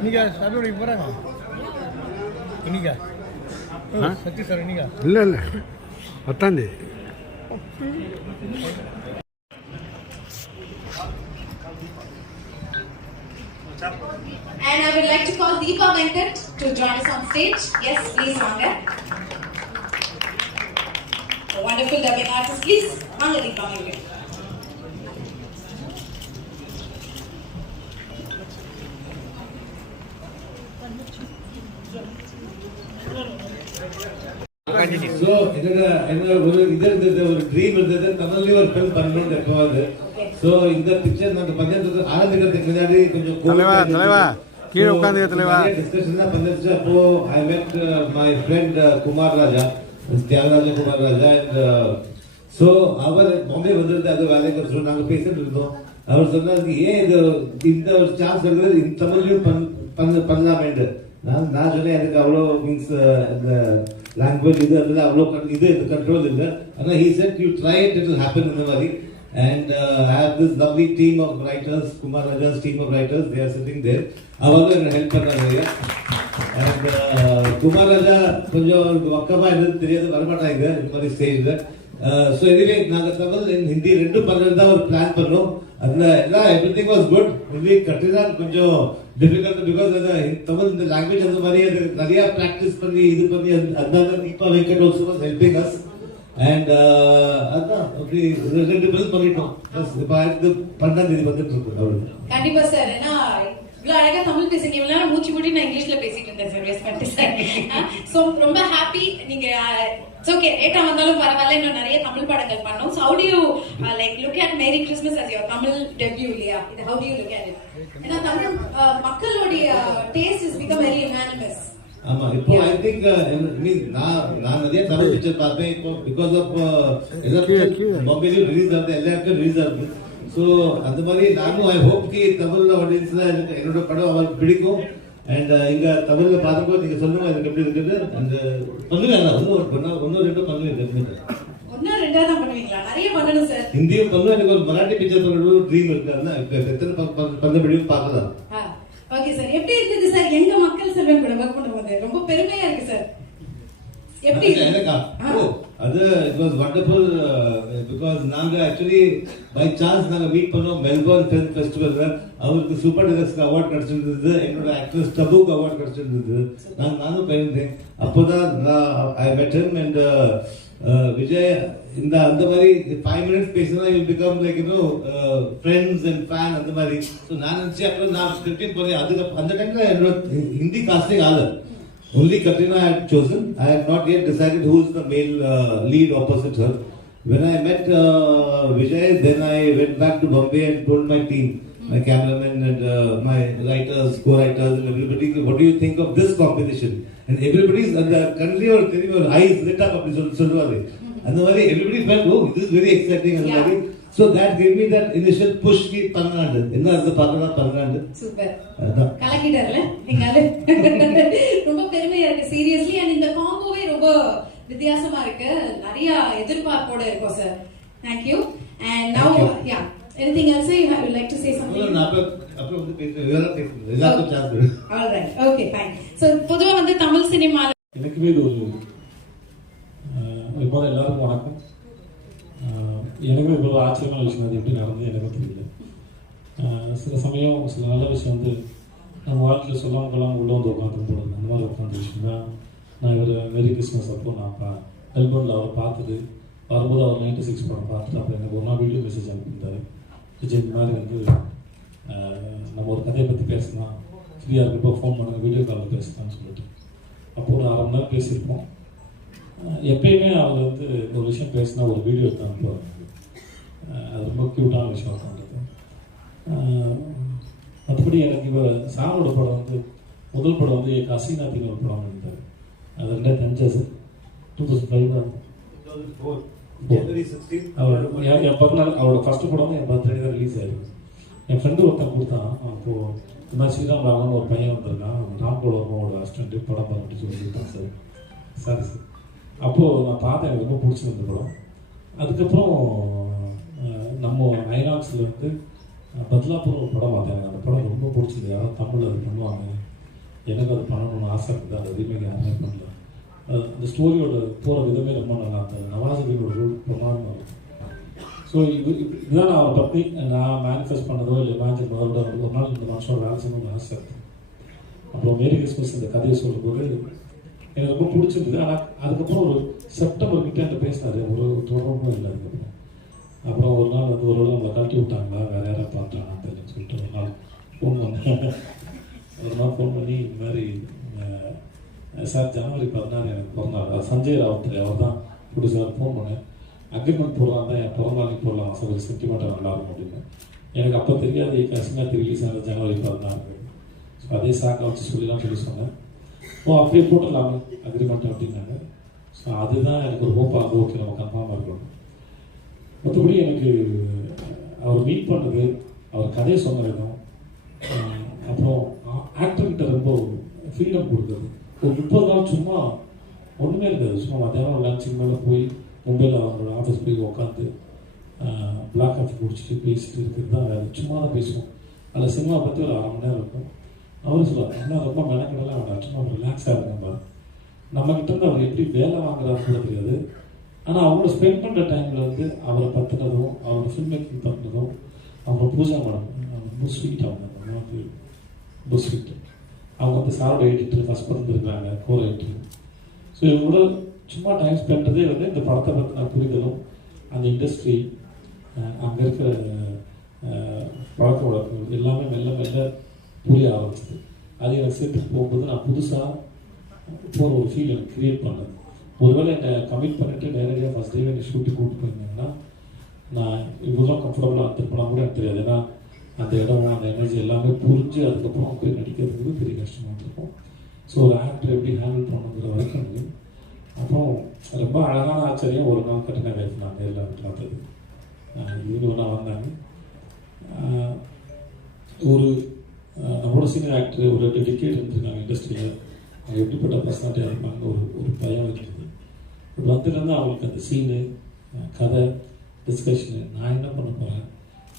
இன்னைக்கா சாப்பிட போகிறாங்க இன்னைக்கா சக்தி சார் இன்னைக்கா இல்லை 10ஆம் தேதி. And I would like to call Deepa Venkat to join us on stage. Yes, please, Vanga. A wonderful dubbing artist, please. Vanga Deepa Venkat. So, ஒரு ட்ரீம் இருந்தது தமிழ்லயே ஒரு ஃபில்ம் பண்ணணும்னு எப்பவாது. So இந்த பிக்சர் நான் பஞ்சத்துக்கு ஆரம்பிக்கிறதுக்கு முன்னாடி கொஞ்சம் தலைவா கீழே உட்கார்ந்து தலைவா டிஸ்கஷன் தான் பண்ணிச்சு. அப்போ I met my friend Kumar Raja, Thiagaraja Kumar Raja. So அவர் பாம்பே வந்திருந்து அது வேலைக்கு சொல்லி நாங்கள் பேசிட்டு இருந்தோம். அவர் சொன்னாரு ஏன் இந்த ஒரு சான்ஸ் இருக்குது இந்த தமிழ்லையும் பண்ணலாமேண்டு. நான் சொன்னேன் எனக்கு அவ்வளோ மீன்ஸ் இந்த லாங்குவேஜ் இது அதில் அவ்வளோ இது கண்ட்ரோல் இல்லை. ஆனால் he said you try it will happen இந்த மாதிரி. And I have this lovely team of writers, Kumar Raja's team of writers, they are sitting there. அவங்க எனக்கு ஹெல்ப் பண்ணாங்க. And Kumar Raja கொஞ்சம் வக்கமாக இருந்தது தெரியாது, வரமாட்டாங்க இந்த மாதிரி ஸ்டேஜில். ஸோ எனிவே நாங்கள் தமிழ் ஹிந்தி ரெண்டும் பண்ணுறது தான் ஒரு பிளான் பண்ணோம். அதில் எல்லாம் எவ்ரிதிங் வாஸ் குட். ஹிந்தி கட்டிதான் கொஞ்சம் டிஃபிகல்ட் பிகாஸ் அந்த தமிழ் இந்த லாங்குவேஜ் அந்த மாதிரி அது நிறையா ப்ராக்டிஸ் பண்ணி இது பண்ணி அதனால Deepa Venkat also was helping as. And அதான் அப்படி 2 பில் பண்ணிட்டோம். இப்போ அடுத்து 12ஆம் தேதி வந்துட்டு இருக்கோம். அவ்வளோ கண்டிப்பா சார். ஏன்னா இவ்வளவு அழகா தமிழ் பேசுங்க, இவ்வளவு மூச்சு மூடி நான் இங்கிலீஷ்ல பேசிட்டு இருந்தேன் சார். Respect sir. சோ ரொம்ப ஹாப்பி. நீங்க இட்ஸ் ஓகே லேட்டா வந்தாலும் பரவாயில்ல, இன்னும் நிறைய தமிழ் படங்கள் பண்ணோம். So how do you like look at Merry Christmas as your Tamil debut இல்லையா? இது how do you look at it? ஏன்னா தமிழ் மக்களுடைய taste has become very unanimous. ஆமா இப்போ ஐ திங்க் நான் நிறைய தமிழ் பிக்சர் பார்த்தேன். இப்போ பிகாஸ் ஆஃப் பாம்பேல ரிலீஸ் ஆகுது, எல்லா இடத்துலையும் ரிலீஸ் ஆகுது. ஸோ அந்த மாதிரி நானும் ஐ ஹோப் கி தமிழ் ஆடியன்ஸ்ல என்னோட படம் அவருக்கு பிடிக்கும். அண்ட் இங்க தமிழ்ல பார்க்கும்போது நீங்க சொல்லுங்க எனக்கு எப்படி இருக்குது. அந்த பண்ணுங்க ஒன்னும் ரெண்டும் பண்ணுவீங்க. ஒன்னும் ரெண்டா தான் பண்ணுவீங்களா? நிறைய பண்ணணும் சார். ஹிந்தியும் பண்ணுவோம். எனக்கு ஒரு மராட்டி பிக்சர் பண்ணணும் ட்ரீம் இருக்காருன்னா எத்தனை பண்ண முடியும் பார்க்கலாம். Okay sir. எப்படி இருக்குது சார் எங்க மக்கள் செல்வன் கூட ஒர்க் பண்ணும்போது? ரொம்ப பெருமையா இருக்கு சார். எப்படி எனக்கா? அது இட் வாஸ் வண்டர்ஃபுல் பிகாஸ் நாங்க ஆக்சுவலி பை சான்ஸ் நாங்க மீட் பண்ணோம் மெல்பர்ன் ஃபிலிம் ஃபெஸ்டிவல்ல. அவருக்கு சூப்பர் டீலக்ஸ்க்கு அவார்ட் கிடைச்சிருந்தது, என்னோட ஆக்ட்ரஸ் டபுக்கு அவார்ட் கிடைச்சிருந்தது. நானும் போயிருந்தேன். அப்போதான் ஐ மெட் ஹிம். அண்ட் விஜய் இந்த அந்த மாதிரி 5 minutes பேசினா you become like friends and fan அந்த மாதிரி. ஸோ நான் நினைச்சு அப்புறம் நான் ஸ்கிரிப்டிங் போனேன். அதுக்கு அந்த டைம்ல என்னோட ஹிந்தி காஸ்டிங் ஆகல. Only Katrina I had chosen. I had not yet decided who is the male lead opposite her. When I met Vijay, then I went back to Bombay and told my team, my cameraman and my writers, co-writers and everybody, what do you think of this competition? And everybody's and the country or eyes lit up அப்படி சொல்லுவாரு. அந்த மாதிரி everybody felt, oh, this is very exciting அந்த மாதிரி. So that gave me that initial push ki பண்ணாண்டு என்ன அது பார்க்கலாம் பண்ணாண்டு. Super. கலக்கிட்டார்ல நீங்க. ரொம்ப பெருமையா இருக்கு சீரியஸ்லி. அண்ட் இந்த காம்போவே ரொம்ப வித்தியாசமா இருக்கு. நிறைய எதிர்பார்ப்போட இருக்கும் sir. Thank you. And now yeah, anything else you would like to say something? No, அப்புறம் வந்து பேசுறேன். எல்லாருக்கும் சான்ஸ் கொடு. All right. Okay, fine. So பொதுவா வந்து தமிழ் சினிமா எனக்கு இது ஒரு இப்போ எல்லாருக்கும் வணக்கம். எனக்கும் இவ்வளோ ஆச்சரியமான விஷயம் அது எப்படி நடந்தது எனக்கும் தெரியல. சில சமயம் சில நல்ல விஷயம் வந்து நம்ம வாழ்க்கையில் சொல்லாமல் உள்ளே வந்து உட்காந்து போடுறது அந்த மாதிரி உட்காந்து விஷயம் தான். நான் இவர் மெரி கிறிஸ்மஸ் அப்போ நான் மெல்பர்னில் அவரை பார்த்தது வரும்போது அவர் 96 படம் பார்த்துட்டு அப்புறம் எனக்கு ஒரு நாள் வீடியோ மெசேஜ் அனுப்பியிருந்தார். விஜய் இந்த மாதிரி வந்து நம்ம ஒரு கதையை பற்றி பேசலாம், ஃப்ரீயாக இருக்கப்போ ஃபோன் பண்ணுங்கள், வீடியோ காலில் பேசலாம்னு சொல்லிட்டு அப்போ ஒரு 1/2 மணி நேரம் பேசியிருப்போம். எப்பயுமே அவர் வந்து ஒரு விஷயம் பேசினா ஒரு வீடியோ எடுத்து அனுப்புவார். அது ரொம்ப க்யூட்டான விஷயம் பண்ணுறது. மற்றபடி எனக்கு இவர் சாரோட படம் வந்து முதல் படம் வந்து கசினாத்தின்னு ஒரு படம் இருந்தார். அது 2005 2005 அவர் என் பிறந்தநாள் அவரோட ஃபர்ஸ்ட் படம் என் பர்த்டே தான் ரிலீஸ் ஆயிருக்கு. என் ஃப்ரெண்டு ஒருத்தன் கொடுத்தான். அப்போது இந்த மாதிரி ஸ்ரீராம் ராகவன் ஒரு பையன் வந்திருக்கான், ராம்கோட அம்மாவோட அசிஸ்டண்ட்டு படம் பார்த்துட்டு சொல்லியிருக்கான் சார். சரி சார். அப்போது நான் பார்த்தேன், எனக்கு ரொம்ப பிடிச்சிருந்த படம். அதுக்கப்புறம் நம்ம ஐநாக்ஸில் வந்து பத்லாப்பூர் ஒரு படம் பார்த்தேன். அந்த படம் ரொம்ப பிடிச்சிது. யாரும் தமிழில் அது பண்ணுவாங்க எனக்கு அது பண்ணணும்னு ஆசை இருக்குது. அதை ரீமேக் யாருமே பண்ணல. அந்த ஸ்டோரியோட போகிற விதமே ரொம்ப நல்லா இருந்தது. நவாஸுதீனோட ரோல் பிரமாதமாக இருக்கும். ஸோ இதுதான் நான் அவரை பற்றி நான் மேனிஃபெஸ்ட் பண்ணதோ இல்லை இமேஜின் பண்ணதோட ஒரு நாள் இந்த மாதம் வேலை செய்யணும்னு ஆசை இருக்குது. அப்புறம் மேரி கிறிஸ்மஸ் இந்த கதையை சொல்லும்போது எனக்கு ரொம்ப பிடிச்சிருந்தது. ஆனால் அதுக்கப்புறம் ஒரு செப்டம்பர் கிட்டே என்கிட்ட பேசினார். ஒரு தொடர்பும் இல்லை. அதுக்கப்புறம் அப்புறம் ஒரு நாள் வந்து ஒரு வேளை நம்மளை கழட்டி விட்டாங்களா, வேறு யாராவது பார்த்தாங்கன்னு தெரியலன்னு சொல்லிட்டு ஒரு நாள் ஃபோன் பண்ணி இந்த மாதிரி சார் ஜனவரி 16 எனக்கு பிறந்தார். அது சஞ்சய் ராவுத்ரி அவர் தான் ப்ரொடியூசர். ஃபோன் பண்ணேன், அக்ரிமெண்ட் போடலாம் தான், என் பிறந்தாளைக்கு போடலாம் சார், ஒரு சென்டிமெண்ட்டாக நல்லாயிருக்கும் அப்படின்னு. எனக்கு அப்போ தெரியாது கசிங்காத்தி ரிலீஸ் ஆனது ஜனவரி 16. ஸோ அதே சாக்கை வச்சு சொல்லி சொன்னேன். அப்படியே போட்டுடலாமே அக்ரிமெண்ட் அப்படின்னாங்க. ஸோ அதுதான் எனக்கு ஒரு ஹோப்பாக இருந்தது. ஓகே, நம்ம கன்ஃபார்மாக இருக்கணும். மற்றபடி எனக்கு அவர் மீட் பண்ணது, அவர் கதையை சொன்ன விதம், அப்புறம் ஆக்டர்கிட்ட ரொம்ப ஃப்ரீடம் கொடுக்குறது. ஒரு 30 நாள் சும்மா ஒன்றுமே இருக்காது. சும்மா மத்தியானம் லஞ்சுக்கு மேலே போய் மும்பையில் அவங்களோட ஆஃபீஸ் போய் உட்காந்து பிளாக் காஃபி குடிச்சிட்டு பேசிட்டு இருக்கிறது தான் வேலை. சும்மா தான் பேசுவோம். அதில் சினிமா பற்றி ஒரு 1/2 மணி நேரம் இருக்கும். அவரும் சொல்லுவார், ஆனால் ரொம்ப மெனக்கடலாம் வேண்டாம், சும்மா ரிலாக்ஸாக இருக்கும் பாரு. நம்மக்கிட்ட இருந்து அவர் எப்படி வேலை வாங்குறாரு கூட தெரியாது. ஆனால் அவங்கள ஸ்பெண்ட் பண்ணுற டைமில் வந்து அவரை பற்றினதும், அவரோட ஃபில்ம் மேக்கிங் பற்றினதும், அவங்கள பூஜா மேடம் ரொம்ப ஸ்வீட். அவங்க ரொம்ப ஸ்வீட். அவங்க வந்து சாரோட எடிட்டர், ஃபஸ்ட் படம் இருக்கிறாங்க, கோர் எடிட்டர். ஸோ இவங்களோட சும்மா டைம் ஸ்பெண்டதே வந்து இந்த படத்தை பற்றின புரிதலும், அந்த இண்டஸ்ட்ரி, அங்கே இருக்கிற பழக்க வழக்கங்கள் எல்லாமே மெல்ல மெல்ல புரிய ஆரம்பிச்சது. அது எனக்கு சேர்த்து போகும்போது நான் புதுசாக போகிற ஒரு ஃபீல் எனக்கு க்ரியேட் பண்ணேன். ஒருவேளை என்னை கமிட் பண்ணிவிட்டு நேரடியாக ஃபஸ்ட் டே என்னை ஷூட்டிங் கூப்பிட்டு போயிருந்தேங்கன்னா நான் இவ்வளோ கம்ஃபர்டபுளாக இருந்திருப்பேன் கூட எனக்கு தெரியாது. ஏன்னா அந்த இடம், அந்த எனர்ஜி எல்லாமே புரிஞ்சு அதுக்கப்புறம் போய் நடிக்கிறதுக்கு பெரிய கஷ்டமாக இருக்கும். ஸோ ஒரு ஆக்டர் எப்படி ஹேண்டில் பண்ணுங்கிற வரைக்கும் முடியும். அப்புறம் ரொம்ப அழகான ஆச்சரியம், ஒரு நாள் கட்டின லைஃப் நான் நேரில் பார்த்தது. இவங்க ஒன்றா வந்தாங்க. ஒரு நம்மளோட சீனியர் ஆக்டர் ஒரு டெடிக்கேட் இருந்துருக்காங்க இண்டஸ்ட்ரியில். அவங்க எப்படிப்பட்ட பர்சனாலிட்டியாக இருப்பாங்க ஒரு பயம் இருக்குது. பட் வந்துலேருந்து அவங்களுக்கு அந்த சீனு, கதை, டிஸ்கஷனு, நான் என்ன பண்ண போகிறேன்,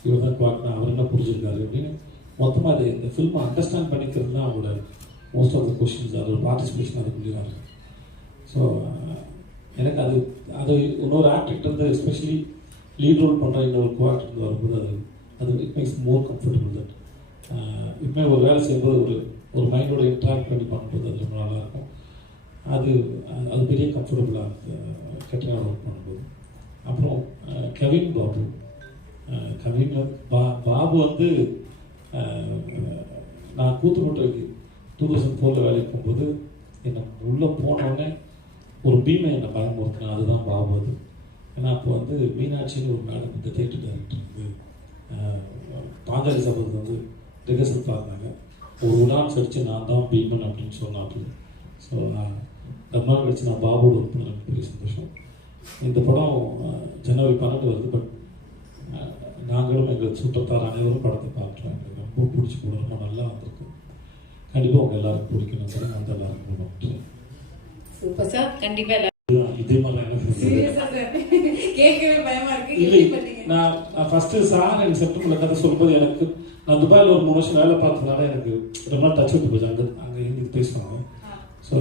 இவர் தான் பார்க்கணும், அவர் என்ன புரிஞ்சிருக்காரு அப்படின்னு மொத்தமாக அது இந்த ஃபில்மை அண்டர்ஸ்டாண்ட் பண்ணிக்கிறது தான் அவங்களோட மோஸ்ட் ஆஃப் த கொஷின்ஸ். அதோட பார்ட்டிசிபேஷன் அதுக்குள்ளே தான் இருக்குது. ஸோ எனக்கு அது இன்னொரு ஆக்டர்கிட்ட எஸ்பெஷலி லீட் ரோல் பண்ணுற இன்னொரு கோ ஆக்டர் வரும்போது அது it makes more comfortable. That இப்போ ஒரு வேலை செய்யும்போது ஒரு மைண்டோட இன்ட்ராக்ட் பண்ணி பண்ணும்போது அது ரொம்ப நல்லாயிருக்கும். அது பெரிய கம்ஃபர்டபுளாக இருக்குது கெட்டனாக ஒர்க் பண்ணும்போது. அப்புறம் கவின் பாபு பாபு வந்து நான் கூத்துக்கோட்டைக்கு 2004 வேலைக்கு போகும்போது என்னை உள்ளே போனோடனே ஒரு பீமை என்னை பயமுறுத்தினா அதுதான் பாபு. அது ஏன்னா அப்போ வந்து மீனாட்சின்னு ஒரு நாடகம், இந்த தேட்டர் டைரக்டர் வந்து பாஞ்சாலி சபதம் வந்து ரிஹர்சல் பார்த்தாங்க. ஒரு டான்ஸ் அடித்து நான் தான் பீமன் அப்படின்னு சொன்னாப்புல. ஸோ ரொம்ப நாள் கழிச்சு நான் பாபுவோட ஒர்க் பண்ண எனக்கு பெரிய சந்தோஷம். இந்த படம் ஜனவரி 12 வருது. பட் நாங்களும் எங்கள் சுற்றத்தார் அனைவரும் படத்தை பார்க்குறோம். எனக்கு ரொம்ப பிடிச்சி போட ரொம்ப நல்லா வந்திருக்கு. கண்டிப்பாக உங்கள் எல்லாருக்கும் பிடிக்கணும் சார். அந்த எல்லாருக்கும் ரொம்ப சூப்பர் சார். கண்டிப்பா இதே மாதிரி கேட்கவே பயமா இருக்கு. இல்லை, நான் ஃபர்ஸ்ட் சார் எனக்கு செப்டம்பர்ல கதை சொல்லும்போது எனக்கு நான் துபாயில் ஒரு 3 வருஷம் வேலை பார்த்ததுனால எனக்கு ரொம்ப டச் விட்டு போச்சு. அங்கே ஹிந்தி பேசுவாங்க. ஸோ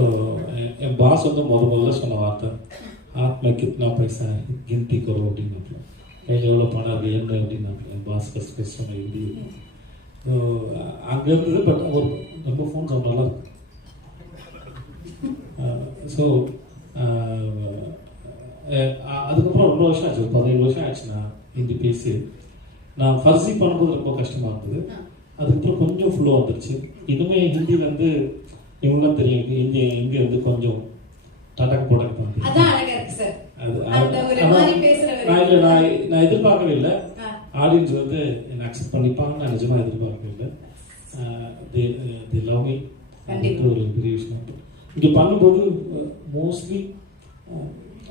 என் பாஸ் வந்து முதல்ல சொன்ன வார்த்தை ஆத்மா கித்னா பைசா கிந்தி கரோ அப்படின்னாப்புல. கையில் எவ்வளோ பணம் இருக்குது என்ன அப்படின்னாப்புல என் பாஸ் ஃபர்ஸ்ட் சொன்ன ஹிந்தி. ஸோ அங்கே இருந்தது. பட் ஒரு ரொம்ப ஃபோன் சவுண்ட் நல்லா இருக்கு. ஸோ அதுக்கப்புறம் ரொம்ப வருஷம் ஆச்சு, 17 வருஷம் ஆச்சு நான் ஹிந்தி பேசி. நான் ஃபர்ஸி பண்ணும்போது ரொம்ப கஷ்டமாக இருந்தது. அதுக்கப்புறம் கொஞ்சம் ஃப்ளோ வந்துருச்சு. இன்னுமே ஹிந்தி வந்து இவங்களாம் தெரியும், ஹிந்தி வந்து கொஞ்சம் டடக் போடக் பண்ணுறது. நான் எதிர்பார்க்கவே இல்லை. ஆடியன்ஸ் வந்து என்னை அக்செப்ட் பண்ணிப்பாங்க, நான் நிஜமாக எதிர்பார்க்கவே இல்லை. தி லவ் மீ. ஒரு பெரிய விஷயம். இங்கே பண்ணும்போது மோஸ்ட்லி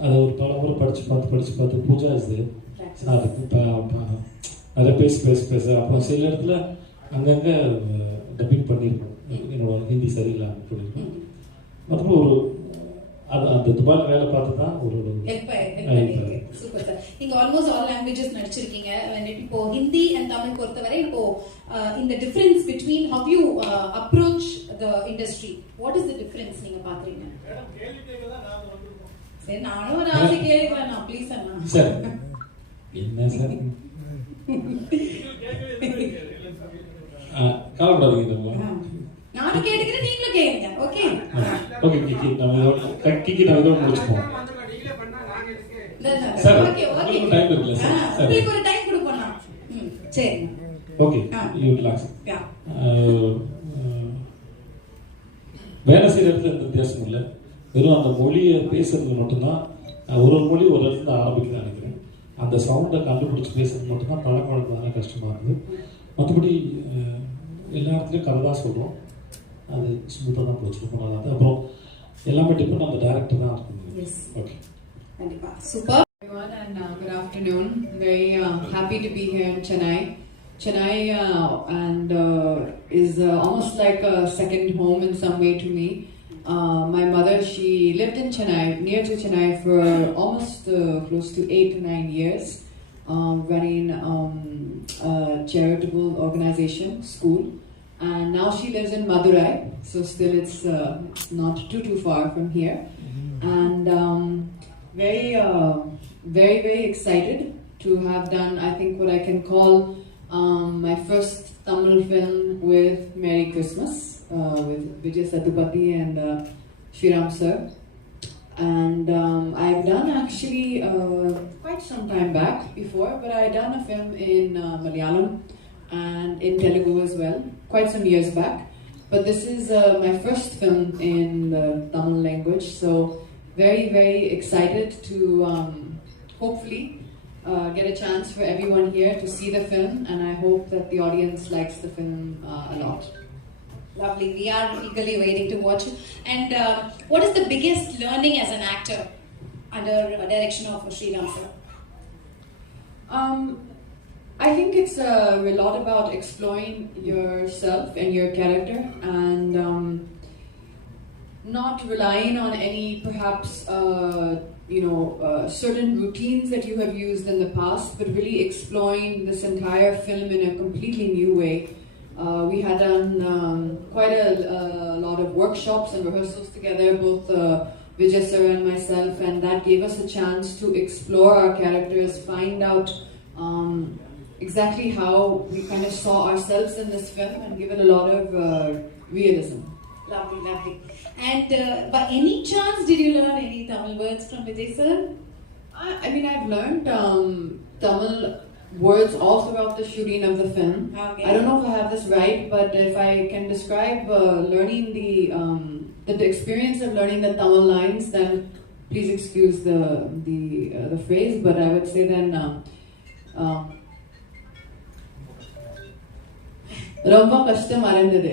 அதை ஒரு பல முறை படித்து பார்த்து பூஜா இது அதுக்கு நிறைய பேச அப்புறம் சில இடத்துல அங்கங்கே டப்பிங் பண்ணியிருக்கோம். என்னோட ஹிந்தி சரியில்லை பண்ணியிருக்கோம். மற்றபடி ஒரு அது அந்த துபாயில் வேலை பார்த்து தான் ஒரு ஹெல்ப் பண்ணிருக்கு. Super sir. நீங்க ஆல்மோஸ்ட் ஆல் லாங்குவேஜஸ் நடிச்சிருக்கீங்க. இப்போ ஹிந்தி அண்ட் தமிழ் பொறுத்தவரை இப்போ இந்த difference between how you approach the industry, what is the difference நீங்க பாக்குறீங்க? சரி, நானும் ஒரு ஆசை கேட்கலாம் நான், ப்ளீஸ் அண்ணா. சார் என்ன சார் கவலைப்படாதீங்க. நானும் கேட்டுக்கிறேன், நீங்களும் கேளுங்க. ஓகே ஓகே கிக்கி, நம்ம இதோட முடிச்சுப்போம். சார் ஓகே ஓகே, டைம் இருக்குல்ல சார்? உங்களுக்கு ஒரு டைம் கொடுப்போம். சரி ஓகே, யூ ரிலாக்ஸ். யா, வேலை செய்யற இடத்துல எந்த வித்தியாசமும் இல்லை. வெறும் அந்த மொழியை பேசுறது மட்டும்தான். ஒரு மொழி ஒரு இடத்துல ஆரம்பிக்குதுன்னு நினைக்கிறேன். அந்த சவுண்டை கண்டுபிடிச்சு பேசுறது மட்டும்தான் பழக்கவழக்கமான கஷ்டமா இருக்குது. மற்றபடி எல்லா இடத்துலையும் கதை தான் சொல்கிறோம். அது ஸ்மூத்தாக தான் போச்சு. நல்லா தான். அப்புறம் எல்லாமே டிபெண்ட் அந்த டைரக்டர் தான் இருக்குது. ஓகே, கண்டிப்பா. Super. Everyone, and good afternoon. Very happy to be here in Chennai. Chennai is almost like a second home in some way to me. My mother, she lived in Chennai, near to Chennai, for almost close to 8 to 9 years, running a charitable organization, school. And now she lives in Madurai, so still it's not too far from here. And very excited to have done, I think, what I can call my first Tamil film with Merry Christmas, with Vijay Satupathy and Shriram sir. And I've done actually quite some time back before, but I've done a film in Malayalam and in Telugu as well, quite some years back. But this is my first film in the Tamil language, so very excited to hopefully get a chance for everyone here to see the film, and I hope that the audience likes the film a lot. Lovely. We are eagerly waiting to watch it. And what is the biggest learning as an actor under direction of Shriram sir? I think it's a lot about exploring yourself and your character, and not relying on any perhaps certain routines that you have used in the past, but really exploring this entire film in a completely new way. We had done quite a lot of workshops and rehearsals together, both Vijay sir and myself, and that gave us a chance to explore our characters, find out exactly how we kind of saw ourselves in this film, and give it a lot of realism. Lovely. And by any chance, did you learn any Tamil words from Vijay sir? I mean, I've learned Tamil words all throughout the shooting of the film. Okay. I don't know if I have this right, but if I can describe learning the experience of learning the Tamil lines, then please excuse the phrase, but I would say then ரொம்ப கஷ்டமா இருந்தது.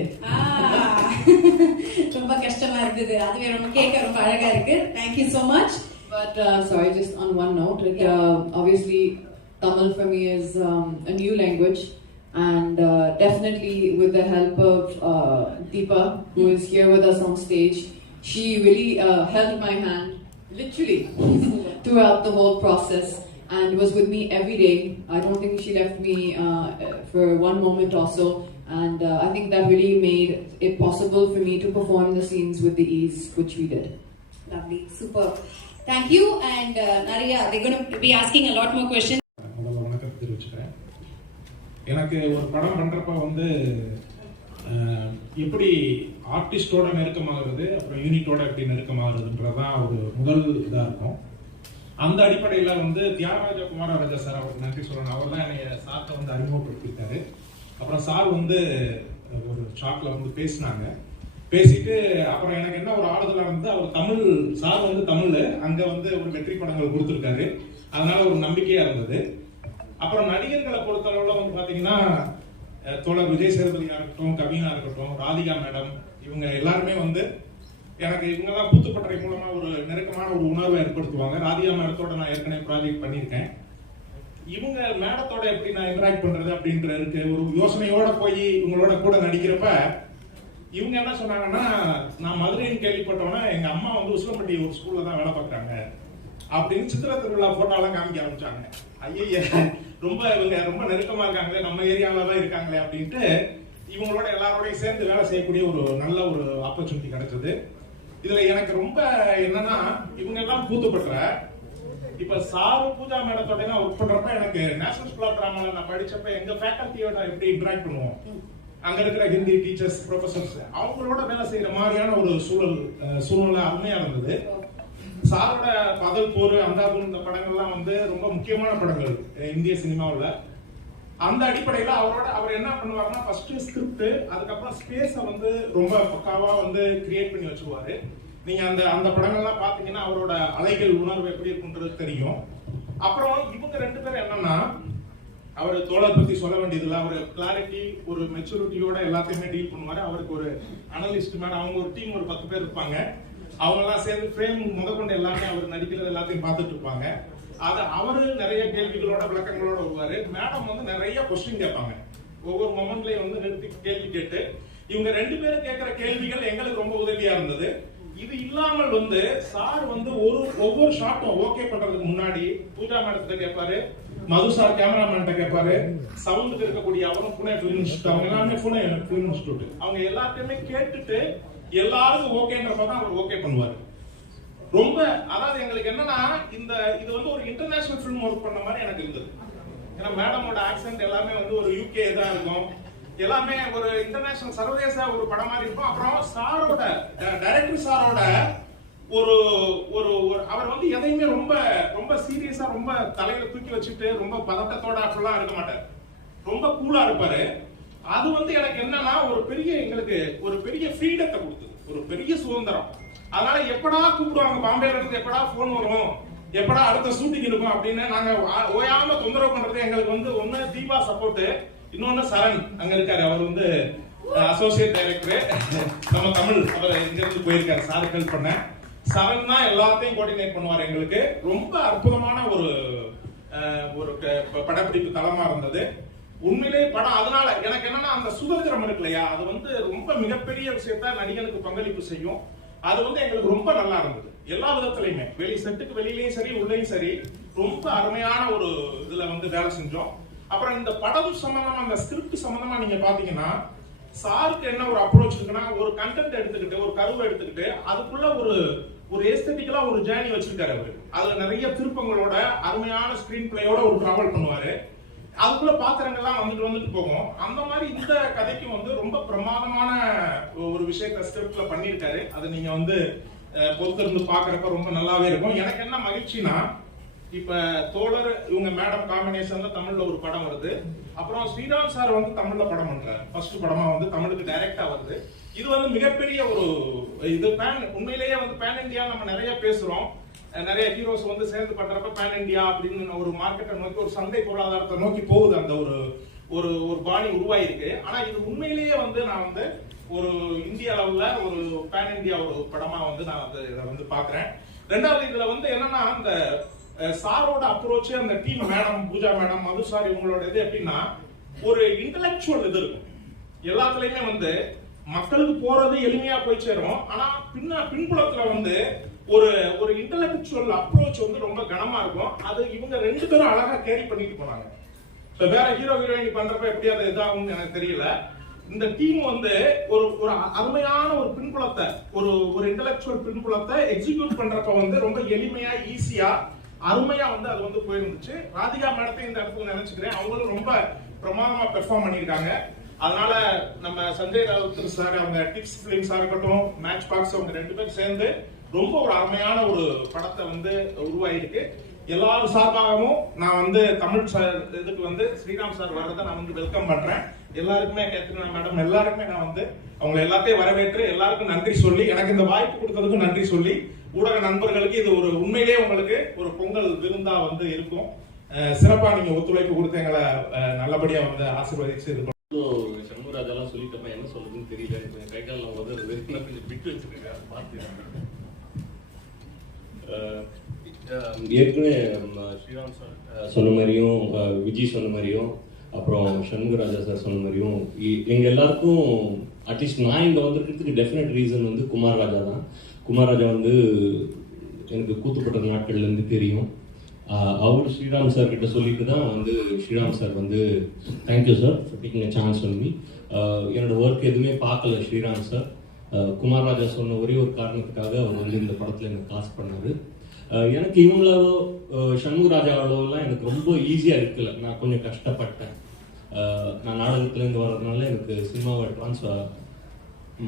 ரொம்ப கஷ்டமா இருந்தது. அதுவே ரொம்ப கேட்க ரொம்ப அழகா இருக்கு. Thank you so much. But sorry, just on one note, obviously Tamil for me is a new language, and definitely with the help of Deepa, who is here with us on stage, she really held my hand literally throughout the whole process and was with me every day. I don't think she left me for one moment or so, and I think that really made it possible for me to perform the scenes with the ease which we did. Lovely, super. Thank you. And Nariya, they're going to be asking a lot more questions. வணக்கத்தை தெரிவிச்சுக்கிறேன். எனக்கு ஒரு படம் பண்றப்ப வந்து எப்படி ஆர்டிஸ்டோட நெருக்கமாகிறது, அப்புறம் யூனிட்டோட எப்படி நெருக்கமாகிறதுன்றதான் ஒரு முதல் இதாக இருக்கும். அந்த அடிப்படையில் வந்து தியாகராஜ குமாரராஜா சார் அவருக்கு நன்றி சொல்லணும். அவர் தான் என்னைய சார்ட்ட வந்து அறிமுகப்படுத்திட்டாரு. அப்புறம் சார் வந்து ஒரு ஷார்ட்ல வந்து பேசினாங்க. பேசிட்டு அப்புறம் எனக்கு என்ன ஒரு ஆறுதலாக இருந்தது, அவர் தமிழ் சார் வந்து தமிழ் அங்கே வந்து ஒரு வெற்றி படங்கள் கொடுத்துருக்காரு, அதனால ஒரு நம்பிக்கையா இருந்தது. அப்புறம் நடிகர்களை பொறுத்தளவில் வந்து பார்த்தீங்கன்னா தோழர் விஜய் சேதுபதியா இருக்கட்டும், கவினா இருக்கட்டும், ராதிகா மேடம், இவங்க எல்லாருமே வந்து எனக்கு இவங்க தான் புத்துப்பட்டறை மூலமா ஒரு நெருக்கமான ஒரு உணர்வை ஏற்படுத்துவாங்க. ராதிகா மேடத்தோட நான் ஏற்கனவே ப்ராஜெக்ட் பண்ணியிருக்கேன். இவங்க மேடத்தோட எப்படி நான் இன்டராக்ட் பண்றது அப்படின்ற இருக்கு ஒரு யோசனையோட போய் இவங்களோட கூட நடிக்கிறப்ப இவங்க என்ன சொன்னாங்கன்னா, நான் மதுரைன்னு கேள்விப்பட்டோன்னா எங்க அம்மா வந்து உசிலம்பட்டி ஒரு ஸ்கூல்ல தான் வேலை பார்க்குறாங்க அப்படின்னு சித்திர திருவிழா போட்டோலாம் காமிக்க ஆரம்பிச்சாங்க. ஐய ரொம்ப இவங்க ரொம்ப நெருக்கமா இருக்காங்களே, நம்ம ஏரியாவில தான் இருக்காங்களே அப்படின்ட்டு இவங்களோட எல்லாரோடையும் சேர்ந்து வேலை செய்யக்கூடிய ஒரு நல்ல ஒரு ஆப்பர்ச்சுனிட்டி கிடைச்சது. இதுல எனக்கு ரொம்ப என்னன்னா, இவங்க எல்லாம் கூத்துப்பட்ட இப்ப சாரு பூஜா மேடத்தோட நான் ஒர்க் பண்றப்ப எனக்கு நேஷனல் ஸ்கூல் ஆஃப் டிராமால நான் படிச்சப்ப எங்க ஃபேக்கல்ட்டியோட எப்படி இன்டராக்ட் பண்ணுவோம், அங்க இருக்கிற ஹிந்தி டீச்சர்ஸ் ப்ரொஃபசர்ஸ் அவங்களோட வேலை செய்யற மாதிரியான ஒரு சூழ்நிலை அருமையா இருந்தது. சாரோட பகல் போர், அந்தாபூர் இந்த படங்கள்லாம் வந்து ரொம்ப முக்கியமான படங்கள் இந்திய சினிமாவில். அந்த அடிப்படையில் அவர் என்ன பண்ணுவாருன்னா, ஃபர்ஸ்ட் ஸ்கிரிப்ட், அதுக்கப்புறம் ஸ்பேஸை வந்து ரொம்ப பக்காவா வந்து கிரியேட் பண்ணி வச்சுருவாரு. நீங்க அந்த படங்கள்லாம் பாத்தீங்கன்னா அவரோட அலைகள் உணர்வு எப்படி இருக்குன்றது தெரியும். அப்புறம் இவங்க 2 பேரும் என்னன்னா, அவர் தோழர் பத்தி சொல்ல வேண்டியதில்லை. அவர் கிளாரிட்டி, ஒரு மெச்சூரிட்டியோட எல்லாத்தையுமே டீல் பண்ணுவாரு. அவருக்கு ஒரு அனலிஸ்ட் மேடம், அவங்க ஒரு டீம் ஒரு 10 பேர் இருப்பாங்க. அவங்க எல்லாம் சேர்ந்து ஃப்ரேம் முதற்கொண்டு எல்லாமே அவர் நடிக்கிறது எல்லாத்தையும் பார்த்துட்டு இருப்பாங்க. அது அவரு நிறைய கேள்விகளோட விளக்கங்களோட வருவாரு. மேடம் வந்து நிறைய கொஸ்டின் கேட்பாங்க. ஒவ்வொரு மொமெண்ட்லயும் வந்து நிறுத்தி கேள்வி கேட்டு இவங்க 2 பேரும் கேட்கிற கேள்விகள் எங்களுக்கு ரொம்ப உதவியா இருந்தது. இது இல்லாமல் வந்து சார் வந்து ஒவ்வொரு ஷாட்டும் ஓகே பண்றதுக்கு முன்னாடி பூஜா மேடத்தை கேட்பாரு, மது சார் கேமராமேன்ட்ட கேட்பாரு, சவுண்டுக்கு இருக்கக்கூடிய அவரும் புனே பிலிம் இன்ஸ்டியூட், அவங்க எல்லாமே புனே பிலிம் இன்ஸ்டியூட், அவங்க எல்லாத்தையுமே கேட்டுட்டு எல்லாருக்கும் ஓகேன்றப்ப தான் அவர் ஓகே பண்ணுவாரு. ரொம்ப அதாவது எங்களுக்கு என்னன்னா, இது வந்து ஒரு இன்டர்நேஷனல் ஃபிலிம் ஒர்க் பண்ண மாதிரி எனக்கு இருந்தது. ஏன்னா மேடமோட ஆக்சென்ட் எல்லாமே வந்து ஒரு யூகே தான் இருக்கும், எல்லாமே ஒரு இன்டர்நேஷனல் சர்வதேச ஒரு படம் மாதிரி இருக்கும். அப்புறம் சாரோட டைரக்டர் சாரோட ஒரு ஒரு அவர் வந்து எதையுமே ரொம்ப ரொம்ப சீரியஸா ரொம்ப தலையில தூக்கி வச்சுட்டு ரொம்ப பதட்டத்தோட அப்படிலாம் இருக்க மாட்டார். ரொம்ப கூலா இருப்பாரு. அது வந்து எனக்கு என்னன்னா, எங்களுக்கு ஒரு பெரிய ஃப்ரீடத்தை கொடுத்தது, ஒரு பெரிய சுதந்திரம். அதனால எப்படா கூப்பிடுவாங்க பாம்பேல இருந்து, எப்படா போன் வரும், எப்படா அடுத்த ஷூட்டிங் இருக்கும் அப்படின்னு நாங்க ஓயாம தொந்தரவு பண்றது. எங்களுக்கு வந்து ஒண்ணு தீபா சப்போர்ட், இன்னொன்னு சரண் அங்க இருக்காரு. அவர் வந்து அசோசியேட் டைரக்டர், நம்ம தமிழ், அவர் இங்க இருந்து போயிருக்காரு சார் ஹெல்ப் பண்ண. சரண் தான் எல்லாத்தையும் கோஆர்டினேட் பண்ணுவார். எங்களுக்கு ரொம்ப அற்புதமான ஒரு படப்பிடிப்பு தளமா இருந்தது உண்மையிலே படம். அதனால எனக்கு என்னன்னா, அந்த சுதந்திரம் இருக்கு இல்லையா, அது வந்து ரொம்ப மிகப்பெரிய விஷயத்த நடிகனுக்கு பங்களிப்பு செய்யும். அது வந்து எங்களுக்கு ரொம்ப நல்லா இருந்தது எல்லா விதத்திலையுமே. செட்டுக்கு வெளியிலயும் சரி உள்ளேயும் சரி ரொம்ப அருமையான ஒரு இதுல வந்து வேலை செஞ்சோம். அப்புறம் இந்த படம் சம்பந்தமா, அந்த ஸ்கிரிப்ட் சம்பந்தமா நீங்க பாத்தீங்கன்னா, சாருக்கு என்ன ஒரு அப்ரோச் இருக்குன்னா, ஒரு கண்டென்ட் எடுத்துக்கிட்டு, ஒரு கருவை எடுத்துக்கிட்டு அதுக்குள்ள ஒரு எஸ்தெட்டிக்கலா ஒரு ஜேர்னி வச்சிருக்காரு அவரு. அதுல நிறைய திருப்பங்களோட அருமையான ஸ்கிரீன் பிளேயோட ஒரு டிராவல் பண்ணுவாரு. அதுக்குள்ள பாத்திரங்கள்லாம் வந்துட்டு போகும். அந்த மாதிரி இந்த கதைக்கு வந்து ரொம்ப பிரமாதமான ஒரு விஷயத்த ஸ்கிரிப்ட்ல பண்ணியிருக்காரு. அதை நீங்க வந்து பொறுத்திருந்து பாக்குறப்ப ரொம்ப நல்லாவே இருக்கும். எனக்கு என்ன மகிழ்ச்சினா, இப்ப தோழர் இவங்க மேடம் காம்பினேஷன்ல தமிழ்ல ஒரு படம் வருது. அப்புறம் ஸ்ரீராம் சார் வந்து தமிழ்ல படம் பண்றாரு. ஃபர்ஸ்ட் படமா வந்து தமிழுக்கு டைரக்டா வருது. இது வந்து மிகப்பெரிய ஒரு இது உண்மையிலேயே வந்து பேன் இந்தியா நம்ம நிறைய பேசுறோம். நிறைய ஹீரோஸ் வந்து சேர்ந்து பண்றப்ப பேன் இந்தியா அப்படின்னு ஒரு மார்க்கெட்டை நோக்கி, ஒரு சந்தை பொருளாதாரத்தை நோக்கி போகுது. அந்த ஒரு பாணி உருவாயிருக்கு. ஆனா இது உண்மையிலேயே வந்து நான் வந்து ஒரு இந்திய அளவுல ஒரு பேன் இந்தியா ஒரு படமா வந்து நான் வந்து இதை வந்து பாக்குறேன். ரெண்டாவது இதுல வந்து என்னன்னா, அந்த சாரோட அப்ரோச், அந்த டீம் மேடம், பூஜா மேடம், மது சார் இவங்களோட இது எப்படின்னா, ஒரு இன்டலெக்சுவல் இது இருக்கும். எல்லாத்துலயுமே வந்து மக்களுக்கு போறது எளிமையா போய் சேரும். ஆனா பின்புலத்துல வந்து ஒரு இன்டலெக்சுவல் அப்ரோச் வந்து ரொம்ப கனமா இருக்கும். அது இவங்க 2 பேரும் அழகா கேரி பண்ணிட்டு போனாங்க. வேற ஹீரோ ஹீரோயின் பண்றப்ப எப்படி அது இதாகும்னு எனக்கு தெரியல. இந்த டீம் வந்து ஒரு அருமையான ஒரு பின்புலத்தை, ஒரு இன்டலெக்சுவல் பின்புலத்தை எக்ஸிக்யூட் பண்றப்ப வந்து ரொம்ப எளிமையா, ஈஸியா, அருமையா வந்து அது வந்து போயிருந்துச்சு. ராதிகா மேடத்தையும் இந்த இடத்துல நினைச்சுக்கிறேன். அவங்களும் ரொம்ப பிரமாதமா பெர்ஃபார்ம் பண்ணிருக்காங்க. அதனால நம்ம சஞ்சய் ராவுத்தர் சார், அவங்க டிப்ஸ் பிலிம்ஸா இருக்கட்டும், மேட்ச் பாக்ஸ், அவங்க 2 பேரும் சேர்ந்து ரொம்ப ஒரு அருமையான ஒரு படத்தை வந்து உருவாயிருக்கு. எல்லாரும் சார்பாகவும் நான் வந்து தமிழ் சார் இதுக்கு வந்து ஸ்ரீராம் சார் வர்றதை நான் வந்து வெல்கம் பண்றேன். எல்லாருக்குமே கேத்ரினா மேடம் எல்லாருக்குமே நான் வந்து அவங்க எல்லாத்தையும் வரவேற்று எல்லாருக்கும் நன்றி சொல்லி, எனக்கு இந்த வாய்ப்பு கொடுத்ததுக்கு நன்றி சொல்லி, ஊடக நண்பர்களுக்கு இது ஒரு உண்மையிலேயே உங்களுக்கு ஒரு பொங்கல் விருந்தா வந்து இருக்கும். சிறப்பா நீங்க ஒத்துழைப்பு கொடுத்து எங்களை நல்லபடியா வந்து ஆசீர்வதிச்சு இது சண்முகராஜெல்லாம் சொல்லிட்டப்ப என்ன சொல்றதுன்னு தெரியல. கை கால உதவுறது கொஞ்சம் விட்டு வச்சிருக்கேன் பார்த்து. ஏற்கனவே ஸ்ரீராம் சார் சொன்ன மாதிரியும், விஜய் சொன்ன மாதிரியும், அப்புறம் சண்முகராஜா சார் சொன்ன மாதிரியும் எங்கள் எல்லாருக்கும் அட்லீஸ்ட் நான் இங்கே வந்திருக்கிறதுக்கு டெஃபினட் ரீசன் வந்து குமார் ராஜா தான். குமார் ராஜா வந்து எனக்கு கூத்துப்பட்ட நாட்கள்லேருந்து தெரியும். அவர் ஸ்ரீராம் சார் கிட்ட சொல்லிட்டு தான் வந்து ஸ்ரீராம் சார் வந்து thank you sir for taking a chance on me. என்னோட ஒர்க் எதுவுமே பார்க்கல ஸ்ரீராம் சார். குமார் ராஜா சொன்ன ஒரே ஒரு காரணத்துக்காக அவர் வந்து இந்த படத்தில் எனக்கு காசு பண்ணாரு. எனக்கு இவங்களோ சண்முகராஜாவோலாம் எனக்கு ரொம்ப ஈஸியாக இருக்கல. நான் கொஞ்சம் கஷ்டப்பட்டேன். நான் நாடகத்துலேருந்து வர்றதுனால எனக்கு சினிமாவை ட்ரான்ஸ்ஃபர்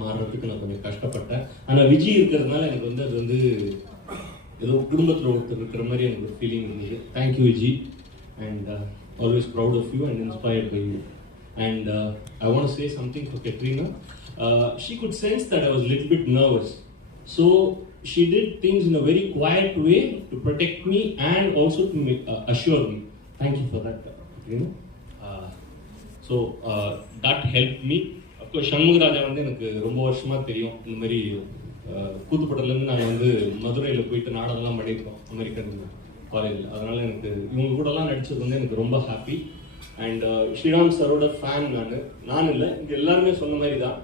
மாறுறதுக்கு நான் கொஞ்சம் கஷ்டப்பட்டேன். ஆனால் விஜய் இருக்கிறதுனால எனக்கு வந்து அது வந்து ஏதோ குடும்பத்தில் ஒருத்தர் இருக்கிற மாதிரி எனக்கு ஒரு ஃபீலிங் இருந்தது. Thank you Viji, and always proud of you and inspired by you. And I want to say something for Katrina. She could sense that I was a little bit nervous. So she did things in a very quiet way to protect me and also to make, assure me. Thank you for that, Katrina. So that helped me. Of course, Shanmugaraja வந்து எனக்கு ரொம்ப வருஷமாக தெரியும். இந்த மாதிரி கூத்துப்படலேருந்து நாங்கள் வந்து மதுரையில் போயிட்டு நாடகம்லாம் பண்ணியிருக்கோம் அமெரிக்கன் காலேஜில். அதனால் எனக்கு இவங்க கூடலாம் நடித்தது வந்து எனக்கு ரொம்ப ஹாப்பி. அண்ட் ஸ்ரீராம் சாரோட ஃபேன் நான் இல்லை, இங்கே எல்லாருமே சொன்ன மாதிரி தான்.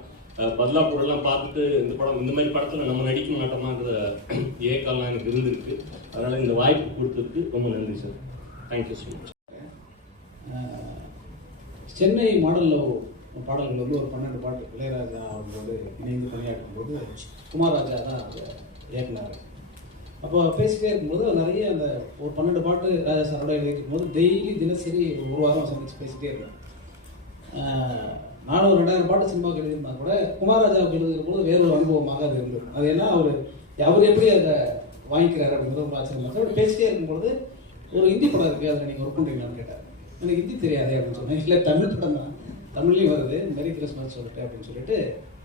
பத்லாப்பூரெல்லாம் பார்த்துட்டு இந்த படம் இந்த மாதிரி படத்தில் நம்ம நடிக்க மாட்டோமான்ற ஏக்கெல்லாம் எனக்கு இருந்திருக்கு. அதனால் இந்த வாய்ப்பு கொடுத்ததுக்கு ரொம்ப நன்றி sir. Thank you so much. Chennai மாடலில் பாடல்கள் வந்து ஒரு 12 பாட்டு இளையராஜா அவர்களோடு இணைந்து பணியாற்றும் போது குமார் ராஜா தான் அதை இயக்குனார். அப்போ பேசிட்டே இருக்கும்போது நிறைய அந்த ஒரு 12 பாட்டு ராஜா சாரோட எழுதிக்கும் போது டெய்லி தினசரி ஒரு வாரம் சந்திச்சு பேசிகிட்டே இருக்கேன். நானும் ஒரு 2000 பாட்டு சினிமாவுக்கு எழுதியிருந்தா கூட குமார் ராஜாவுக்கு எழுதும் போது வேற ஒரு அனுபவமாக அது இருந்தது. அது ஏன்னா அவர் எப்படி அதை வாங்கிக்கிறாரு அப்படிங்கிறது ஒரு ஆச்சரியம். அப்படி பேசிட்டே இருக்கும்பொழுது ஒரு ஹிந்தி படம் இருக்குது, அதில் நீங்கள் ஒர்க் பண்ணுறீங்களான்னு கேட்டார். எனக்கு ஹிந்தி தெரியாதே அப்படின்னு சொன்னேன். இல்லை தமிழ் படம் தான், தமிழ்லையும் வருது, மேரி கிறிஸ்மஸ் சொல்லிட்டு அப்படின்னு சொல்லிட்டு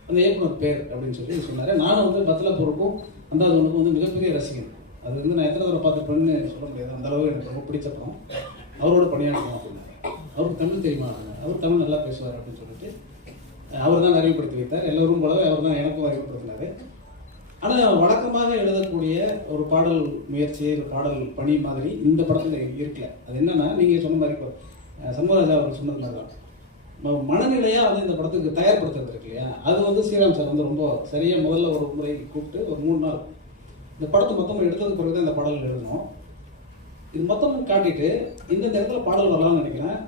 அந்த இயக்குனர் பேர் அப்படின்னு சொல்லி சொன்னார். நானும் வந்து பத்லாப்பூருக்கும் அந்தாதுனுக்கும் வந்து மிகப்பெரிய ரசிகன். அது வந்து நான் எத்தனை தடவை பார்த்துப்பேன்னு சொல்ல முடியாது, அந்த அளவு எனக்கு ரொம்ப பிடிச்ச படம். அவரோட பணியாற்றணும் அப்படின்னாரு. அவருக்கு தமிழ் தெரியுமா? அவர் தமிழ் நல்லா பேசுவார் அப்படின்னு சொல்லிட்டு அவர் தான் அறிமுகப்படுத்தி வைத்தார். எல்லோரும் போலவே அவர் தான் எனக்கும் அறிமுகப்படுத்தினார். ஆனால் வழக்கமாக எழுதக்கூடிய ஒரு பாடல் முயற்சி, ஒரு பாடல் பணி மாதிரி இந்த படத்தில் இருக்கல. அது என்னன்னா, நீங்கள் சொன்ன மாதிரி இப்போ சண்முகராஜா அவர் சொன்னது மாதிரி தான் மனநிலையாக வந்து இந்த படத்துக்கு தயார்படுத்துறது இருக்கு இல்லையா, அது வந்து ஸ்ரீராம் சார் வந்து ரொம்ப சரியாக முதல்ல ஒரு முறை கூப்பிட்டு ஒரு 3 நாள் இந்த படத்தை மொத்தம் எடுத்ததுக்கு பிறகு தான் இந்த பாடல்கள் எழுதணும். இது மொத்தமும் காட்டிட்டு இந்த இடத்துல பாடல் வரலாம்னு நினைக்கிறேன்.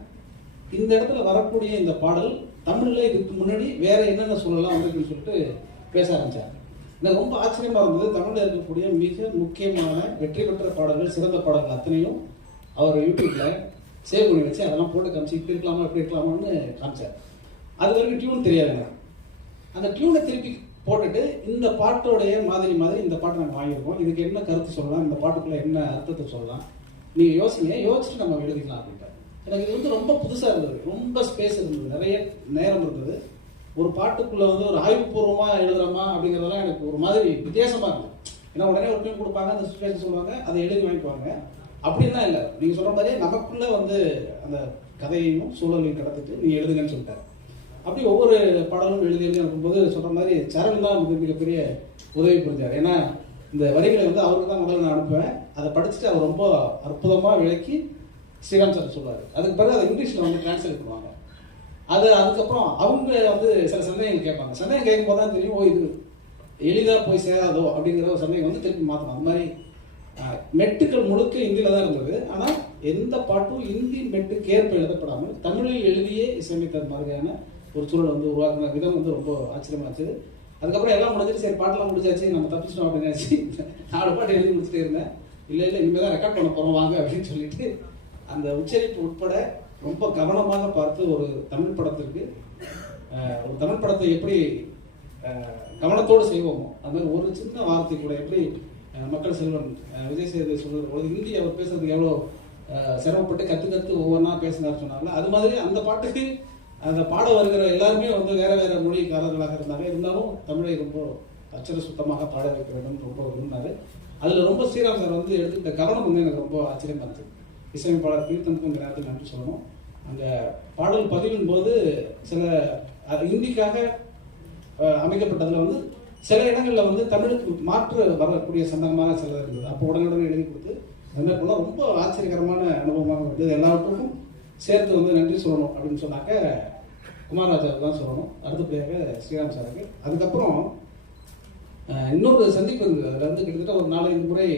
இந்த இடத்துல வரக்கூடிய இந்த பாடல் தமிழில் இதுக்கு முன்னாடி வேற என்னென்ன சொல்லலாம் வந்துருக்குன்னு சொல்லிட்டு பேச ஆரம்பித்தார். எனக்கு ரொம்ப ஆச்சரியமாக இருந்தது. தமிழில் இருக்கக்கூடிய மிக முக்கியமான வெற்றி பெற்ற பாடல்கள், சிறந்த பாடல்கள் அத்தனையும் அவர் யூடியூப்பில் சேவ் பண்ணி வச்சு அதெல்லாம் போட்டு காமிச்சு இப்படி இருக்கலாமா இப்படி இருக்கலாமான்னு காமிச்சார். அது வரைக்கும் டியூன் தெரியாதுங்க. அந்த டியூனை திருப்பி போட்டுட்டு இந்த பாட்டோடைய மாதிரி இந்த பாட்டை நாங்கள் வாங்கியிருக்கோம், இதுக்கு என்ன கருத்து சொல்லலாம், இந்த பாட்டுக்குள்ளே என்ன அர்த்தத்தை சொல்லலாம், நீங்கள் யோசிச்சுட்டு நம்ம எழுதிக்கலாம் அப்படின்ட்டு. எனக்கு இது வந்து ரொம்ப புதுசாக இருந்தது, ரொம்ப ஸ்பேஸ் இருந்தது, நிறைய நேரம் இருந்தது. ஒரு பாட்டுக்குள்ளே வந்து ஒரு ஆய்வுபூர்வமாக எழுதுறோமா அப்படிங்கிறதெல்லாம் எனக்கு ஒரு மாதிரி வித்தியாசமாக இருந்தது. ஏன்னா உடனே ஒரு டைம் கொடுப்பாங்க, அந்த சுச்சுவேஷன் சொல்லுவாங்க, அதை எழுதி வாங்கிக்குவாங்க. அப்படின்லாம் இல்லை, நீங்கள் சொல்கிற மாதிரியே நமக்குள்ளே வந்து அந்த கதையையும் சூழலையும் கடத்திட்டு நீங்கள் எழுதுங்கன்னு சொல்லிட்டாரு. அப்படி ஒவ்வொரு பாடலும் எழுதி இருக்கும்போது சொல்கிற மாதிரி சரண் தான் மிகப்பெரிய உதவி புரிஞ்சார். ஏன்னா இந்த வரிகளை வந்து அவருக்கு தான் முதல்ல நான் அனுப்புவேன், அதை படிச்சுட்டு அவர் ரொம்ப அற்புதமாக விளக்கி ஸ்ரீராம் சார் சொல்லுவார். அதுக்கு பிறகு அதை இங்கிலீஷில் வந்து டிரான்ஸ்லேட் பண்ணுவாங்க. அதுக்கப்புறம் அவங்க வந்து சில சந்தேகங்கள் கேட்பாங்க. சந்தேகம் கேட்கும் போது தான் தெரியும், இது எளிதாக போய் சேராதோ அப்படிங்கிற ஒரு சந்தேகம் வந்து திருப்பி மாற்றணும். அந்த மாதிரி மெட்டுக்கள் முழுக்க ஹிந்தியில் தான் இருந்தது. ஆனால் எந்த பாட்டும் ஹிந்தி மெட்டுக்கு ஏற்ப எழுதப்படாமல் தமிழில் எழுதியே இசையமைத்த மாதிரியான ஒரு சூழல் வந்து உருவாக்குன விதம் வந்து ரொம்ப ஆச்சரியமாக இருந்துச்சு. அதுக்கப்புறம் எல்லாம் முடிஞ்சிட்டு சரி பாட்டெல்லாம் முடிச்சாச்சு, நம்ம தப்பிச்சிட்டோம் அப்படின்னு நினச்சி 4 பாட்டு எழுதி முடிச்சுட்டே இருந்தேன். இல்லை இனிமேல் தான் ரெக்கார்ட் பண்ண போகிறோம் வாங்க அப்படின்னு சொல்லிட்டு அந்த உச்சரிப்பு உட்பட ரொம்ப கவனமாக பார்த்து ஒரு தமிழ் படத்திற்கு ஒரு தமிழ் படத்தை எப்படி கவனத்தோடு செய்வோமோ அது மாதிரி ஒரு சின்ன வார்த்தை கூட எப்படி மக்கள் செல்வன் விஜய் சேதுபதி சொல்றது போது ஹிந்தி அவர் பேசுறதுக்கு எவ்வளோ சிரமப்பட்டு கற்று ஒவ்வொன்றா பேசினார் சொன்னாங்க. அது மாதிரி அந்த பாட்டுக்கு அந்த பாட வருகிற எல்லாருமே வந்து வேற வேற மொழிக்காரர்களாக இருந்தாங்க. இருந்தாலும் தமிழை ரொம்ப அச்சர சுத்தமாக பாட வைக்க வேண்டும் ரொம்ப விரும்பினாரு. அதில் ரொம்ப ஸ்ரீராம் சார் வந்து எடுத்துக்கிட்ட கவனம் வந்து எனக்கு ரொம்ப ஆச்சரியமாக இருந்தது. இசையமைப்பாளர் கீர்த்தனுக்கும் இந்த நேரத்தில் நன்றி சொல்லணும். அந்த பாடல் பதிவின் போது சில ஹிந்திக்காக அமைக்கப்பட்டதில் வந்து சில இடங்களில் வந்து தமிழுக்கு மாற்று வரக்கூடிய சந்தர்ப்பமாக சிலர் இருந்தது. அப்போ உடனுடன் எழுதி கொடுத்து அது மாதிரி போல ரொம்ப ஆச்சரியகரமான அனுபவமாக இருந்தது. எல்லாவற்றுக்கும் சேர்த்து வந்து நன்றி சொல்லணும் அப்படின்னு சொன்னாக்க குமார் ராஜாவுக்கு தான் சொல்லணும். அடுத்தபடியாக ஸ்ரீராம் சாருக்கு. அதுக்கப்புறம் இன்னொரு சந்திப்பு இருந்தது. அதில் வந்து கிட்டத்தட்ட ஒரு 4-5 முறை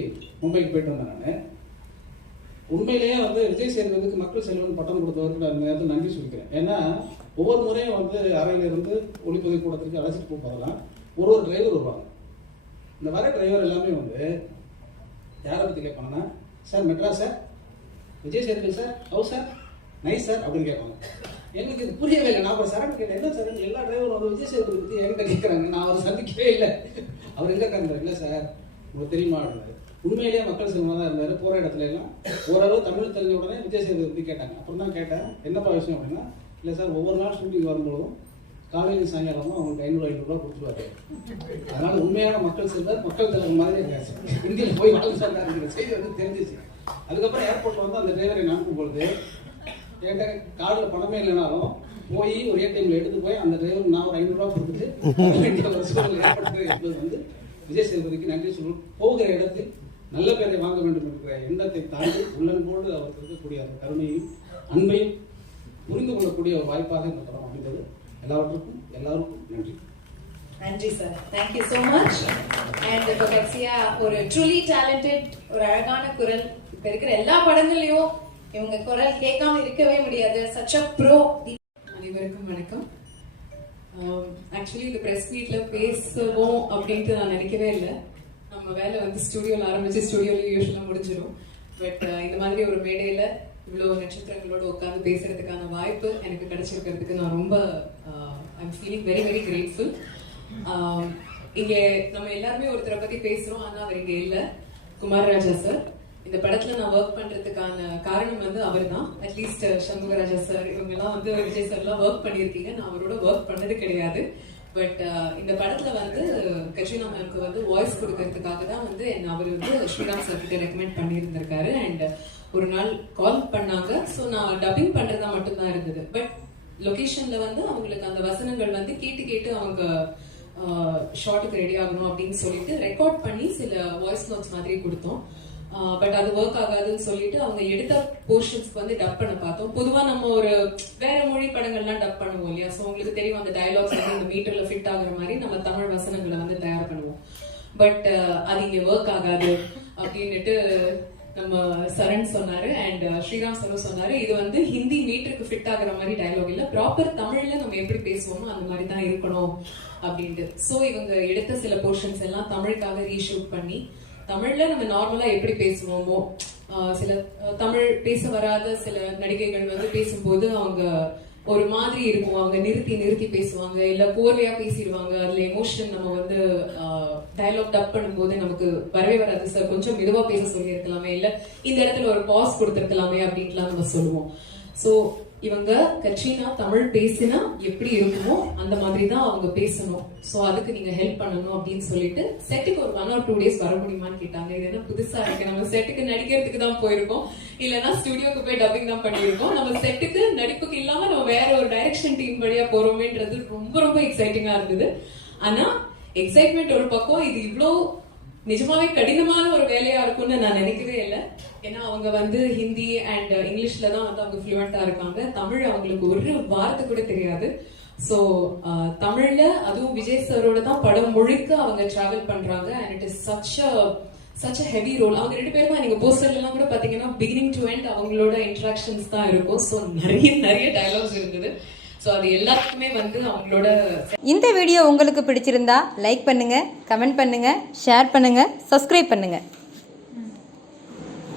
மும்பைக்கு போயிட்டு வந்தேன் நான். உண்மையிலேயே வந்து விஜய் சேதுபதிக்கு மக்கள் செல்வன் பட்டம் கொடுத்தவருக்கு நான் நேரத்தில் நன்றி சொல்லிக்கிறேன். ஏன்னா ஒவ்வொரு முறையும் வந்து அறையிலிருந்து ஒளிப்பதிவு கூடத்திற்கு அழைச்சிட்டு போகிறதெல்லாம் ஒரு டிரைவர் வருவாங்க. இந்த வர டிரைவர் எல்லாமே வந்து யாரை பற்றி கேட்பாங்கன்னா, sir Madras sir, Vijay Sethupathi sir, house sir, nice sir அப்படின்னு கேட்பாங்க. எனக்கு இது புரியவே இல்லை. நான் அப்புறம் சரண் கேட்டேன், என்ன சார் எல்லா டிரைவரும் வந்து விஜய் சேதுபதி பற்றி என்கிட்ட கேட்குறாங்க, நான் அவர் சந்திக்கவே இல்லை. அவர் எங்கே இருக்காரு? இல்லை சார் உங்களுக்கு தெரியுமா அப்படின்னாரு. உண்மையிலேயே மக்கள் செல்வமாக தான் இருந்தார். போகிற இடத்துல எல்லாம் ஓரளவு தமிழ் தெரிஞ்ச உடனே விஜய் சேதுபதி பற்றி கேட்டாங்க. அப்புறம் தான் கேட்டேன், என்னப்பா விஷயம் அப்படின்னா, இல்லை சார் ஒவ்வொரு நாள் ஷூட்டிங் வரும்போதும் காலையில் சாயங்காலமும் அவங்களுக்கு 500-500 கொடுத்துருவாரு. அதனால உண்மையான மக்கள் செல்வர், மக்கள் தலைவர் மாதிரி இந்தியில் போய் வாழ்ந்து சொன்னாருங்கிற செய்தி வந்து தெரிஞ்சிச்சு. அதுக்கப்புறம் ஏர்போர்ட்டில் வந்து அந்த டிரைவரை அனுப்பும் பொழுது என்கிட்ட கார்டில் பணமே இல்லைனாலும் போய் ஒரு ஏடிஎம்ல எடுத்து போய் அந்த டிரைவர் நான் ஒரு 500 கொடுத்துட்டு ஒரு சூழல் ஏற்படுத்துறது என்பது வந்து விஜய் சேதுபதிக்கு நன்றி சொல்லணும். போகிற இடத்தில் நல்ல பேரை வாங்க வேண்டும் என்கிற எண்ணத்தை தாண்டி உள்ளன்போடு அவருக்கு இருக்கக்கூடிய அந்த கருணையும் அன்பையும் புரிந்து கொள்ளக்கூடிய ஒரு வாய்ப்பாக இந்த படம் அமைந்தது. எல்லாருக்கும் நன்றி. நன்றி sir, thank you so much. And இப்போ கடைசியா ஒரு ட்ரூலி டேலண்டட், ஒரு அழகான குரல். இப்போ இருக்கிற எல்லா படங்களையும் இவங்க குரல் கேட்காம இருக்கவே முடியாது. Such a bro. அனைவருக்கும் வணக்கம். ஆக்சுவலி இந்த ப்ரெஸ் மீட்ல பேசுவோம் அப்படின்ட்டு நான் நினைக்கவே இல்லை. நம்ம வேலை வந்து ஸ்டுடியோவில் ஆரம்பிச்சு ஸ்டுடியோவில் யூஸ்வலாக முடிஞ்சிடும். பட் இந்த மாதிரி ஒரு மேடையில் இவ்வளோ நட்சத்திரங்களோட உட்காந்து பேசுறதுக்கான வாய்ப்பு எனக்கு கிடைச்சிருக்கிறதுக்கு நான் ரொம்ப I'm feeling very very grateful. இங்கே நம்ம எல்லாருமே ஒருத்தரை பற்றி பேசுகிறோம், ஆனால் அவர் இங்கே இல்லை. குமார் ராஜா சார். இந்த படத்துல நான் ஒர்க் பண்றதுக்கான காரணம் வந்து அவர் தான். அட்லீஸ்ட் சண்முகராஜா சார் இவங்கெல்லாம் வந்து விஜய் சார்லாம் ஒர்க் பண்ணியிருக்கீங்க, நான் அவரோட ஒர்க் பண்ணது கிடையாது. பட் இந்த படத்துல வந்து கட்ரினா மேம்க்கு வந்து வாய்ஸ் கொடுக்கறதுக்காக தான் வந்து என்ன அவர் வந்து ஸ்ரீராம் சார் கிட்ட ரெக்கமெண்ட் பண்ணியிருந்திருக்காரு. அண்ட் ஒரு நாள் கால் பண்ணாங்க. ஸோ நான் டப்பிங் பண்றதா மட்டும்தான் இருந்தது. பட் லொகேஷன்ல வந்து அவங்களுக்கு அந்த வசனங்கள் வந்து கேட்டு அவங்க ஷார்ட்டுக்கு ரெடி ஆகணும் அப்படின்னு சொல்லிட்டு ரெக்கார்ட் பண்ணி சில வாய்ஸ் நோட்ஸ் மாதிரி கொடுத்தோம். பட் அது ஒர்க் ஆகாதுன்னு சொல்லிட்டு அவங்க எடுத்த போர்ஷன்ஸ்க்கு வந்து டப் பண்ண பார்த்தோம். பொதுவா நம்ம ஒரு வேற மொழி படங்கள்லாம் டப் பண்ணுவோம் இல்லையா? ஸோ உங்களுக்கு தெரியும் அந்த டயலாக்ஸ் வந்து இந்த மீட்டர்ல ஃபிட் ஆகுற மாதிரி நம்ம தமிழ் வசனங்களை வந்து தயார் பண்ணுவோம். பட் அது இங்க ஒர்க் ஆகாது அப்படின்னுட்டு நம்ம சரண் சொன்னாரு அண்ட் ஸ்ரீராம் சாரும் சொன்னாரு, இது வந்து ஹிந்தி மீட்டருக்கு ஃபிட் ஆகுற மாதிரி டயலாக் இல்ல, ப்ராப்பர் தமிழ்ல நம்ம எப்படி பேசுவோமோ அந்த மாதிரி தான் இருக்கணும் அப்படின்ட்டு. ஸோ இவங்க எடுத்த சில போர்ஷன்ஸ் எல்லாம் தமிழுக்காக ரீஷூட் பண்ணி தமிழ்ல நம்ம நார்மலா எப்படி பேசுவோமோ, சில தமிழ் பேச வராத சில நடிகைகள் வந்து பேசும்போது அவங்க ஒரு மாதிரி இருக்கும், அவங்க நிறுத்தி பேசுவாங்க, இல்ல கோர்வையா பேசிடுவாங்க. அதுல எமோஷன் நம்ம வந்து டயலாக் டப் பண்ணும்போது நமக்கு வரவே வராது. சார் கொஞ்சம் மெதுவா பேச சொல்லியிருக்கலாமே, இல்ல இந்த இடத்துல ஒரு பாஸ் கொடுத்திருக்கலாமே அப்படின்ட்டுலாம் நம்ம சொல்லுவோம். ஸோ இவங்க கட்ரினா தமிழ் பேசினா எப்படி இருக்குமோ அந்த மாதிரி தான் அவங்க பேசணும். ஸோ அதுக்கு நீங்க ஹெல்ப் பண்ணணும் அப்படின்னு சொல்லிட்டு செட்டுக்கு ஒரு 1 or 2 days வர முடியுமான்னு கேட்டாங்க. இது என்ன புதுசா இருக்கு, நம்ம செட்டுக்கு நடிக்கிறதுக்கு தான் போயிருக்கோம், இல்லைன்னா ஸ்டுடியோக்கு போய் டப்பிங் தான் பண்ணியிருக்கோம். நம்ம செட்டுக்கு நடிப்புக்கு இல்லாம நம்ம வேற ஒரு டைரக்ஷன் டீம் வழியா போறோமேன்றது ரொம்ப ரொம்ப எக்ஸைட்டிங்கா இருந்தது. ஆனா எக்ஸைட்மெண்ட் ஒரு பக்கம், இது இவ்வளோ நிஜமாவே கடினமான ஒரு வேலையா இருக்கும்னு நான் நினைக்கவே இல்லை. ஏன்னா அவங்க வந்து ஹிந்தி அண்ட் இங்கிலீஷ்ல தான் வந்து அவங்க ஃப்ளூவெண்டா இருக்காங்க. தமிழ் அவங்களுக்கு ஒரு வார்த்தை கூட தெரியாது. ஸோ தமிழ்ல அதுவும் விஜய் சாரோட தான் படம் முழுக்க அவங்க டிராவல் பண்றாங்க. And it is such a heavy role. அவங்க 2 பேருமே நீங்க போஸ்டர்ல எல்லாம் கூட பாத்தீங்கன்னா பிகினிங் டு எண்ட் அவங்களோட இன்ட்ராக்ஷன்ஸ் தான் இருக்கும். ஸோ நிறைய டயலாக்ஸ் இருந்தது. ஸோ அது எல்லாத்துக்குமே வந்து அவங்களோட. இந்த வீடியோ உங்களுக்கு பிடிச்சிருந்தா லைக் பண்ணுங்க, கமெண்ட் பண்ணுங்க, ஷேர் பண்ணுங்க, சப்ஸ்கிரைப் பண்ணுங்க.